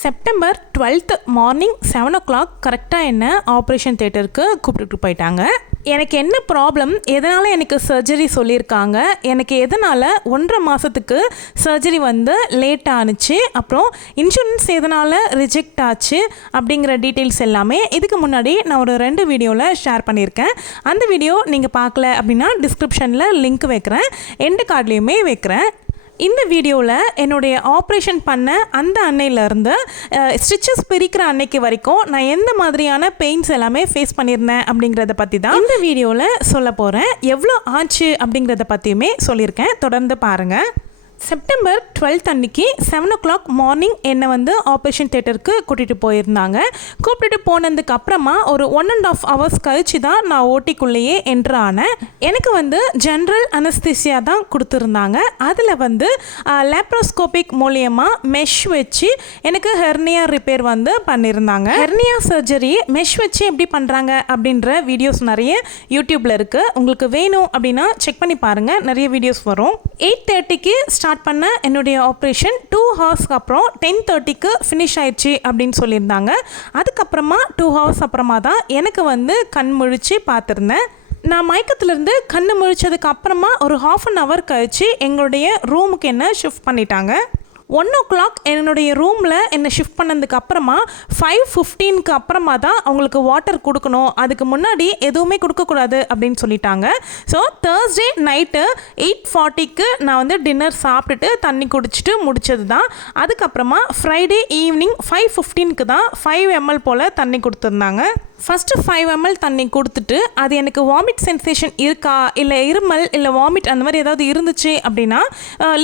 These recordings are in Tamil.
September twelfth morning seven o'clock கரெக்டாக என்ன ஆப்ரேஷன் தேட்டருக்கு கூப்பிட்டுட்டு போயிட்டாங்க. எனக்கு என்ன ப்ராப்ளம் எதனால் எனக்கு சர்ஜரி சொல்லியிருக்காங்க? எனக்கு எதனால் ஒன்றரை மாதத்துக்கு சர்ஜரி வந்து லேட் ஆனுச்சு? அப்புறம் இன்சூரன்ஸ் எதனால் ரிஜெக்ட் ஆச்சு? அப்படிங்கிற டீட்டெயில்ஸ் எல்லாமே இதுக்கு முன்னாடி நான் ஒரு ரெண்டு வீடியோவில் ஷேர் பண்ணியிருக்கேன். அந்த வீடியோ நீங்கள் பார்க்கல அப்படின்னா டிஸ்கிரிப்ஷனில் லிங்க் வைக்கிறேன். எண்டு கார்ட்லேயுமே வைக்கிறேன். இந்த வீடியோவில் என்னுடைய ஆப்ரேஷன் பண்ண அந்த அன்னையிலேருந்து ஸ்டிச்சஸ் பிரிக்கிற அன்னைக்கு வரைக்கும் நான் எந்த மாதிரியான பெயின்ஸ் எல்லாமே ஃபேஸ் பண்ணியிருந்தேன் அப்படிங்கிறத பற்றி தான் இந்த வீடியோவில் சொல்ல போகிறேன் எவ்வளோ ஆச்சு அப்படிங்கிறத பற்றியுமே சொல்லியிருக்கேன். தொடர்ந்து பாருங்கள் செப்டம்பர் டுவெல்த் அன்னைக்கு செவன் ஓ கிளாக் மார்னிங் என்னை வந்து ஆப்ரேஷன் தேட்டருக்கு கூட்டிகிட்டு போயிருந்தாங்க. கூப்பிட்டுட்டு போனதுக்கு அப்புறமா ஒரு ஒன் அண்ட் ஆஃப் ஹவர்ஸ் கழிச்சு தான் நான் ஓட்டிக்குள்ளேயே என்ட்ரு ஆனேன். எனக்கு வந்து ஜென்ரல் அனஸ்தீசியா தான் கொடுத்துருந்தாங்க. அதில் வந்து லேப்ரோஸ்கோபிக் மூலியமாக மெஷ் வச்சு எனக்கு ஹெர்னியா ரிப்பேர் வந்து பண்ணியிருந்தாங்க ஹெர்னியா சர்ஜரி மெஷ் வச்சு எப்படி பண்ணுறாங்க அப்படின்ற வீடியோஸ் நிறைய யூடியூப்பில் இருக்குது உங்களுக்கு வேணும் அப்படின்னா செக் பண்ணி பாருங்கள் நிறைய வீடியோஸ் வரும். எயிட் தேர்ட்டிக்கு ஸ்டார்ட் பண்ண என்னுடைய ஆப்ரேஷன் டூ ஹவர்ஸ்க்கு அப்புறம் டென் தேர்ட்டிக்கு ஃபினிஷ் ஆயிடுச்சு அப்படின்னு சொல்லியிருந்தாங்க. அதுக்கப்புறமா டூ ஹவர்ஸ் அப்புறமா தான் எனக்கு வந்து கண் முழிச்சு பார்த்துருந்தேன். நான் மயக்கத்துலேருந்து கண் முழிச்சதுக்கு அப்புறமா ஒரு ஹாஃப் அன் ஹவர் கழித்து எங்களுடைய ரூமுக்கு என்ன ஷிஃப்ட் பண்ணிட்டாங்க. ஒன் ஓ கிளாக் என்னுடைய ரூமில் என்னை ஷிஃப்ட் பண்ணதுக்கு அப்புறமா ஃபைவ் ஃபிஃப்டீனுக்கு அப்புறமா தான் அவங்களுக்கு வாட்டர் கொடுக்கணும். அதுக்கு முன்னாடி எதுவுமே கொடுக்கக்கூடாது அப்படின்னு சொல்லிட்டாங்க. ஸோ தேர்ஸ்டே நைட்டு எயிட் ஃபார்ட்டிக்கு நான் வந்து டின்னர் சாப்பிட்டுட்டு தண்ணி குடிச்சிட்டு முடிச்சது தான் அதுக்கப்புறமா ஃப்ரைடே ஈவினிங் ஃபைவ் ஃபிஃப்டீனுக்கு தான் ஃபைவ் எம்எல் போல் தண்ணி கொடுத்துருந்தாங்க. ஃபஸ்ட்டு ஃபைவ் எம்எல் தண்ணி கொடுத்துட்டு அது எனக்கு வாமிட் சென்சேஷன் இருக்கா இல்லை இருமல் இல்லை வாமிட் அந்த மாதிரி ஏதாவது இருந்துச்சு அப்படின்னா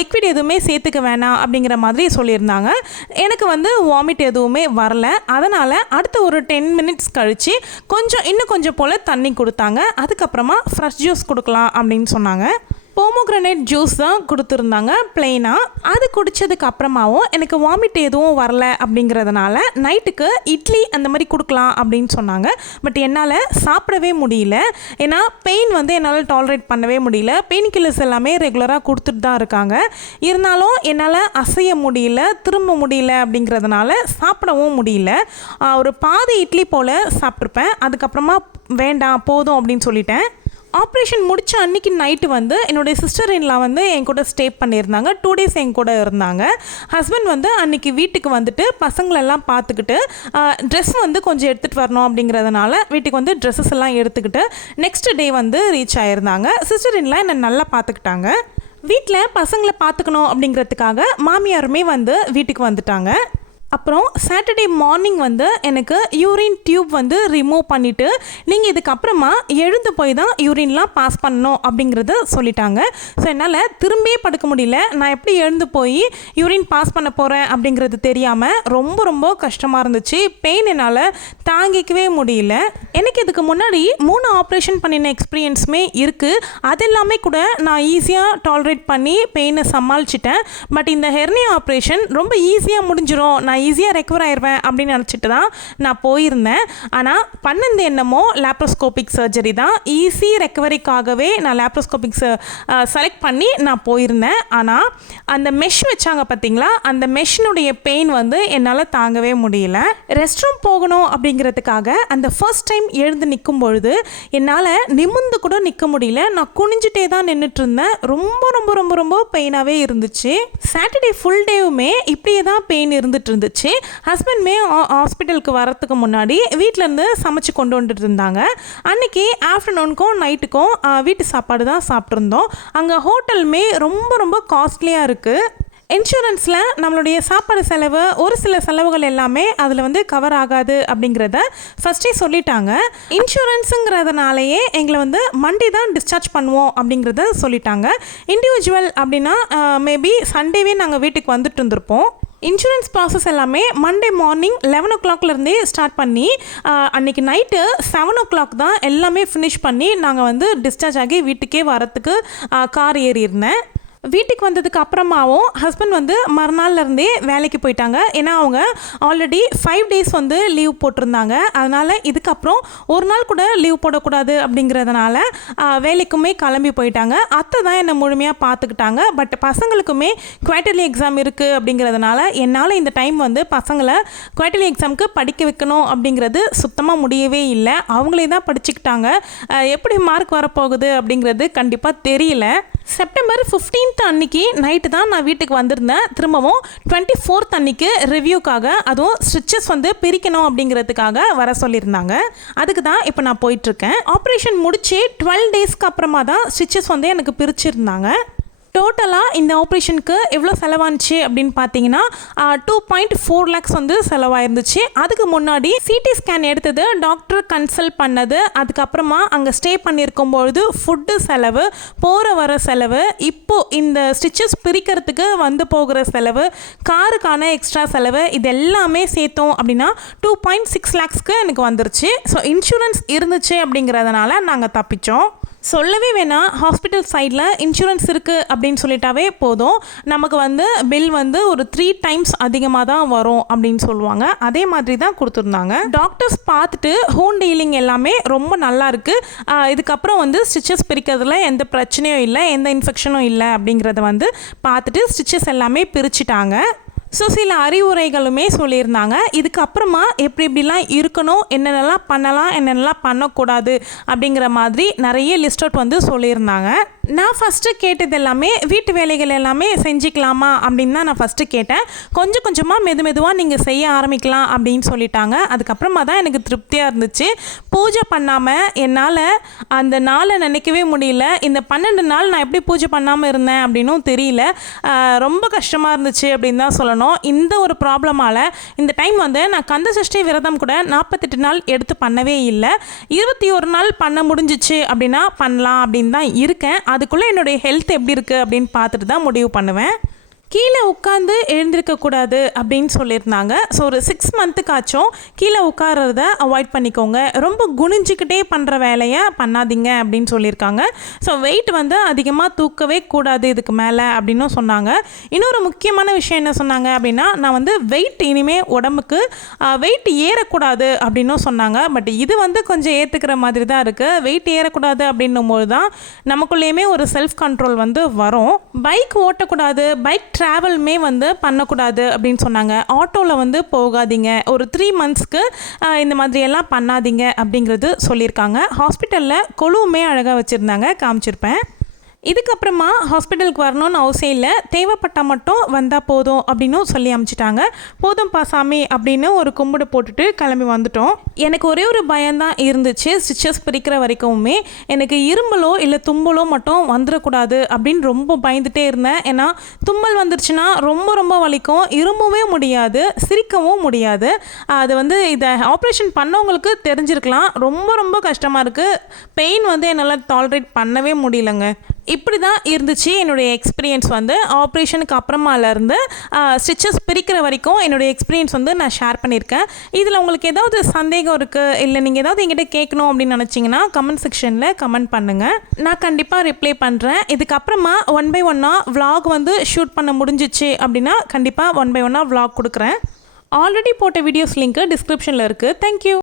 லிக்விட் எதுவுமே சேர்த்துக்க வேணாம் அப்படிங்கிற மாதிரி சொல்லியிருந்தாங்க. எனக்கு வந்து வாமிட் எதுவுமே வரல. அதனால் அடுத்த ஒரு டென் மினிட்ஸ் கழித்து கொஞ்சம் இன்னும் கொஞ்சம் போல் தண்ணி கொடுத்தாங்க. அதுக்கப்புறமா ஃப்ரெஷ் ஜூஸ் கொடுக்கலாம் அப்படின்னு சொன்னாங்க. போமோக்ரனேட் ஜூஸ் தான் கொடுத்துருந்தாங்க பிளெயினாக அது குடித்ததுக்கு அப்புறமாவும் எனக்கு வாமிட் எதுவும் வரல அப்படிங்கிறதுனால நைட்டுக்கு இட்லி அந்த மாதிரி கொடுக்கலாம் அப்படின்னு சொன்னாங்க. பட் என்னால் சாப்பிடவே முடியல. ஏன்னா பெயின் வந்து என்னால் டாலரேட் பண்ணவே முடியல. பெயின் கில்லர்ஸ் எல்லாமே ரெகுலராக கொடுத்துட்டு தான் இருக்காங்க. இருந்தாலும் என்னால் அசைய முடியல திரும்ப முடியல அப்படிங்கிறதுனால சாப்பிடவும் முடியல. ஒரு பாதி இட்லி போல் சாப்பிட்ருப்பேன் அதுக்கப்புறமா வேண்டாம் போதும் அப்படின்னு சொல்லிட்டேன். ஆப்ரேஷன் முடித்த அன்னைக்கு நைட்டு வந்து என்னுடைய சிஸ்டர் இன்லாம் வந்து என் கூட ஸ்டே பண்ணியிருந்தாங்க. டூ டேஸ் என் கூட இருந்தாங்க. ஹஸ்பண்ட் வந்து அன்றைக்கி வீட்டுக்கு வந்துட்டு பசங்களெல்லாம் பார்த்துக்கிட்டு ட்ரெஸ் வந்து கொஞ்சம் எடுத்துகிட்டு வரணும் அப்படிங்கிறதுனால வீட்டுக்கு வந்து ட்ரெஸ்ஸஸ் எல்லாம் எடுத்துக்கிட்டு நெக்ஸ்ட் டே வந்து ரீச் ஆகிருந்தாங்க சிஸ்டர் இன்லாம் என்னை நல்லா பார்த்துக்கிட்டாங்க. வீட்டில் பசங்களை பார்த்துக்கணும் அப்படிங்கிறதுக்காக மாமியாருமே வந்து வீட்டுக்கு வந்துட்டாங்க. அப்புறம் சாட்டர்டே மார்னிங் வந்து எனக்கு யூரின் டியூப் வந்து ரிமூவ் பண்ணிவிட்டு நீங்கள் இதுக்கப்புறமா எழுந்து போய் தான் யூரின்லாம் பாஸ் பண்ணணும் அப்படிங்கிறத சொல்லிட்டாங்க. ஸோ என்னால் திரும்பியே படுக்க முடியல. நான் எப்படி எழுந்து போய் யூரின் பாஸ் பண்ண போகிறேன் அப்படிங்கிறது தெரியாமல் ரொம்ப ரொம்ப கஷ்டமாக இருந்துச்சு. பெயின் என்னால் தாங்கிக்கவே முடியல. எனக்கு இதுக்கு முன்னாடி மூணு ஆப்ரேஷன் பண்ணின எக்ஸ்பீரியன்ஸுமே இருக்குது அது எல்லாமே கூட நான் ஈஸியாக டாலரேட் பண்ணி பெயினை சமாளிச்சிட்டேன். பட் இந்த ஹெர்னியா ஆப்ரேஷன் ரொம்ப ஈஸியாக முடிஞ்சிடும் நான் ஈஸியாக ரெக்கவர் ஆயிடுவேன் அப்படின்னு நினச்சிட்டு தான் நான் போயிருந்தேன். ஆனால் பண்ணது என்னமோ லேப்ரோஸ்கோபிக் சர்ஜரி தான். ஈஸி ரெக்கவரிக்காகவே நான் லேப்ரோஸ்கோபிக் செலக்ட் பண்ணி நான் போயிருந்தேன். ஆனால் அந்த மெஷ் வச்சாங்க பார்த்தீங்களா அந்த மெஷினுடைய பெயின் வந்து என்னால் தாங்கவே முடியல. ரெஸ்ட் ரூம் போகணும் அப்படிங்கிறதுக்காக அந்த ஃபர்ஸ்ட் டைம் எழுந்து நிற்கும் பொழுது என்னால் நிமிந்து கூட நிற்க முடியல. நான் குனிஞ்சிட்டே தான் நின்றுட்டு இருந்தேன் ரொம்ப ரொம்ப ரொம்ப ரொம்ப பெயினாகவே இருந்துச்சு. சாட்டர்டே ஃபுல் டேவுமே இப்படியே தான் பெயின் இருந்துட்டு இருந்துச்சு. ஹஸ்பண்ட்மே ஹாஸ்பிட்டலுக்கு வரத்துக்கு முன்னாடி வீட்டிலேருந்து சமைச்சு கொண்டு வந்துட்டு இருந்தாங்க அன்னைக்கு ஆஃப்டர்நூனுக்கும் நைட்டுக்கும் வீட்டு சாப்பாடு தான் சாப்பிட்ருந்தோம் அங்கே ஹோட்டலுமே ரொம்ப ரொம்ப காஸ்ட்லியாக இருக்குது இன்சூரன்ஸில் நம்மளுடைய சாப்பாடு செலவு ஒரு சில செலவுகள் எல்லாமே அதில் வந்து கவர் ஆகாது அப்படிங்கிறத ஃபஸ்ட்டே சொல்லிட்டாங்க. இன்சூரன்ஸுங்கிறதுனாலேயே எங்களை வந்து மண்டே தான் டிஸ்சார்ஜ் பண்ணுவோம் அப்படிங்கிறத சொல்லிட்டாங்க. இண்டிவிஜுவல் அப்படின்னா மேபி சண்டேவே நாங்கள் வீட்டுக்கு வந்துட்டு இருந்திருப்போம் இன்சூரன்ஸ் ப்ராசஸ் எல்லாமே மண்டே மார்னிங் லெவன் ஓ கிளாக்லேருந்தே ஸ்டார்ட் பண்ணி அன்றைக்கி நைட்டு செவன் ஓ கிளாக் தான் எல்லாமே ஃபினிஷ் பண்ணி நாங்கள் வந்து டிஸ்சார்ஜ் ஆகி வீட்டுக்கே வரத்துக்கு கார் ஏறி இருந்தேன் வீட்டுக்கு வந்ததுக்கு அப்புறமாவும் ஹஸ்பண்ட் வந்து மறுநாள்ல இருந்தே வேலைக்கு போயிட்டாங்க. ஏன்னா அவங்க ஆல்ரெடி ஃபைவ் டேஸ் வந்து லீவ் போட்டிருந்தாங்க. அதனால் இதுக்கப்புறம் ஒரு நாள் கூட லீவ் போடக்கூடாது அப்படிங்கிறதுனால வேலைக்குமே கிளம்பி போயிட்டாங்க. அத்தை தான் என்னை முழுமையாக பார்த்துக்கிட்டாங்க. பட் பசங்களுக்குமே குவார்ட்டர்லி எக்ஸாம் இருக்குது அப்படிங்கிறதுனால என்னால் இந்த டைம் வந்து பசங்களை குவார்ட்டர்லி எக்ஸாமுக்கு படிக்க வைக்கணும் அப்படிங்கிறது சுத்தமாக முடியவே இல்லை. அவங்களே தான் படிச்சுக்கிட்டாங்க. எப்படி மார்க் வரப்போகுது அப்படிங்கிறது கண்டிப்பாக தெரியல. செப்டம்பர் 15th அன்னைக்கு நைட்டு தான் நான் வீட்டுக்கு வந்திருந்தேன். திரும்பவும் டுவெண்ட்டி ஃபோர்த் அன்னைக்கு ரிவ்யூக்காக அதுவும் ஸ்டிச்சஸ் வந்து பிரிக்கணும் அப்படிங்கிறதுக்காக வர சொல்லியிருந்தாங்க. அதுக்கு தான் இப்போ நான் போயிட்டுருக்கேன் ஆப்ரேஷன் முடிச்சு டுவெல் டேஸ்க்கு அப்புறமா தான் ஸ்டிச்சஸ் வந்து எனக்கு பிரிச்சிருந்தாங்க. டோட்டலாக இந்த ஆப்ரேஷனுக்கு எவ்வளோ செலவானுச்சு அப்படின்னு பார்த்தீங்கன்னா டூ பாயிண்ட் ஃபோர் லேக்ஸ் வந்து செலவாயிருந்துச்சு. அதுக்கு முன்னாடி சிடி ஸ்கேன் எடுத்தது டாக்டர் கன்சல்ட் பண்ணது அதுக்கப்புறமா அங்கே ஸ்டே பண்ணியிருக்கும் பொழுது ஃபுட்டு செலவு போகிற வர செலவு இப்போது இந்த ஸ்டிச்சஸ் பிரிக்கிறதுக்கு வந்து போகிற செலவு காருக்கான எக்ஸ்ட்ரா செலவு இது எல்லாமே சேர்த்தோம் அப்படின்னா டூ பாயிண்ட் சிக்ஸ் லேக்ஸ்க்கு எனக்கு வந்துருச்சு. ஸோ இன்சூரன்ஸ் இருந்துச்சு அப்படிங்கிறதுனால நாங்கள் தப்பிச்சோம். சொல்லவே வேணாம். ஹாஸ்பிட்டல் சைடில் இன்சூரன்ஸ் இருக்குது அப்படின்னு சொல்லிட்டாவே போதும். நமக்கு வந்து பில் வந்து ஒரு த்ரீ டைம்ஸ் அதிகமாக தான் வரும் அப்படின்னு சொல்லுவாங்க. அதே மாதிரி தான் கொடுத்துருந்தாங்க. டாக்டர்ஸ் பார்த்துட்டு ஹோம் டீலிங் எல்லாமே ரொம்ப நல்லா இருக்குது இதுக்கப்புறம் வந்து ஸ்டிச்சஸ் பிரிக்கிறதுல எந்த பிரச்சனையும் இல்லை எந்த இன்ஃபெக்ஷனும் இல்லை அப்படிங்கிறத வந்து பார்த்துட்டு ஸ்டிச்சஸ் எல்லாமே பிரிச்சுட்டாங்க. ஸோ சில அறிவுரைகளுமே சொல்லியிருந்தாங்க. இதுக்கப்புறமா எப்படி எப்படிலாம் இருக்கணும் என்னென்னலாம் பண்ணலாம் என்னென்னலாம் பண்ணக்கூடாது அப்படிங்கிற மாதிரி நிறைய லிஸ்ட் அவுட் வந்து சொல்லியிருந்தாங்க. நான் ஃபஸ்ட்டு கேட்டது எல்லாமே வீட்டு வேலைகள் எல்லாமே செஞ்சுக்கலாமா அப்படின்னு தான் நான் ஃபஸ்ட்டு கேட்டேன். கொஞ்சம் கொஞ்சமாக மெது மெதுவாக நீங்கள் செய்ய ஆரம்பிக்கலாம் அப்படின்னு சொல்லிட்டாங்க. அதுக்கப்புறமா தான் எனக்கு திருப்தியாக இருந்துச்சு. பூஜை பண்ணாமல் என்னால் அந்த நாளை நினைக்கவே முடியல. இந்த பன்னெண்டு நாள் நான் எப்படி பூஜை பண்ணாமல் இருந்தேன் அப்படின்னும் தெரியல. ரொம்ப கஷ்டமாக இருந்துச்சு அப்படின்னு தான் சொல்லணும். இந்த ஒரு ப்ராப்ளமால் இந்த டைம் வந்து நான் கந்த சஷ்டி விரதம் கூட நாற்பத்தெட்டு நாள் எடுத்து பண்ணவே இல்லை. இருபத்தி ஒரு நாள் பண்ண முடிஞ்சிச்சு அப்படின்னா பண்ணலாம் அப்படின்னு தான் இருக்கேன். அதுக்குள்ளே என்னுடைய ஹெல்த் எப்படி இருக்குது அப்படின்னு பார்த்துட்டு தான் முடிவு பண்ணுவேன். கீழே உட்காந்து எழுந்திருக்கக்கூடாது அப்படின்னு சொல்லியிருந்தாங்க. ஸோ ஒரு சிக்ஸ் மந்த்துக்காச்சும் கீழே உட்காரத அவாய்ட் பண்ணிக்கோங்க. ரொம்ப குனிஞ்சிக்கிட்டே பண்ணுற வேலையை பண்ணாதீங்க அப்படின்னு சொல்லியிருக்காங்க. ஸோ வெயிட் வந்து அதிகமாக தூக்கவே கூடாது இதுக்கு மேலே அப்படின்னும் சொன்னாங்க. இன்னொரு முக்கியமான விஷயம் என்ன சொன்னாங்க அப்படின்னா நான் வந்து வெயிட் இனிமேல் உடம்புக்கு வெயிட் ஏறக்கூடாது அப்படின்னும் சொன்னாங்க. பட் இது வந்து கொஞ்சம் ஏற்றுக்கிற மாதிரி தான் இருக்குது வெயிட் ஏறக்கூடாது அப்படின்னும் போது தான் நமக்குள்ளேயுமே ஒரு செல்ஃப் கண்ட்ரோல் வந்து வரும். பைக் ஓட்டக்கூடாது. பைக் ட்ராவலுமே வந்து பண்ணக்கூடாது அப்படின்னு சொன்னாங்க. ஆட்டோவில் வந்து போகாதீங்க. ஒரு த்ரீ மந்த்ஸ்க்கு இந்த மாதிரியெல்லாம் பண்ணாதீங்க அப்படிங்கிறது சொல்லியிருக்காங்க. ஹாஸ்பிட்டலில் கொழுவுமே அழகாக வச்சுருந்தாங்க. காமிச்சிருப்பேன். இதுக்கப்புறமா ஹாஸ்பிட்டலுக்கு வரணும்னு அவசியம் இல்லை. தேவைப்பட்டால் மட்டும் வந்தால் போதும் அப்படின்னும் சொல்லி அமுச்சிட்டாங்க. போதும் சாமி அப்படின்னு ஒரு கும்பிடு போட்டுட்டு கிளம்பி வந்துட்டோம். எனக்கு ஒரே ஒரு பயம்தான் இருந்துச்சு. ஸ்டிச்சஸ் பிரிக்கிற வரைக்குமே எனக்கு இரும்பலோ இல்லை தும்பலோ மட்டும் வந்துடக்கூடாது அப்படின்னு ரொம்ப பயந்துட்டே இருந்தேன். ஏன்னா தும்மல் வந்துருச்சுன்னா ரொம்ப ரொம்ப வலிக்கும். இரும்பவே முடியாது சிரிக்கவும் முடியாது. அது வந்து இதை ஆப்ரேஷன் பண்ணவங்களுக்கு தெரிஞ்சிருக்கலாம். ரொம்ப ரொம்ப கஷ்டமாக இருக்குது பெயின் வந்து என்னால் டாலரேட் பண்ணவே முடியலங்க. இப்படி தான் இருந்துச்சு என்னுடைய எக்ஸ்பீரியன்ஸ் வந்து. ஆப்ரேஷனுக்கு அப்புறமாலேருந்து ஸ்டிச்சஸ் பிரிக்கிற வரைக்கும் என்னுடைய எக்ஸ்பீரியன்ஸ் வந்து நான் ஷேர் பண்ணியிருக்கேன். இதில் உங்களுக்கு ஏதாவது சந்தேகம் இருக்குது இல்லை நீங்கள் ஏதாவது எங்கிட்ட கேட்கணும் அப்படின்னு நினச்சிங்கன்னா கமெண்ட் செக்ஷனில் கமெண்ட் பண்ணுங்கள் நான் கண்டிப்பாக ரிப்ளை பண்ணுறேன் இதுக்கப்புறமா ஒன் பை ஒன்னாக vlog வந்து ஷூட் பண்ண முடிஞ்சிச்சு அப்படின்னா கண்டிப்பாக ஒன் பை ஒன்னாக vlog கொடுக்குறேன். ஆல்ரெடி போட்ட வீடியோஸ் லிங்க்கு டிஸ்கிரிப்ஷனில் இருக்குது தேங்க்யூ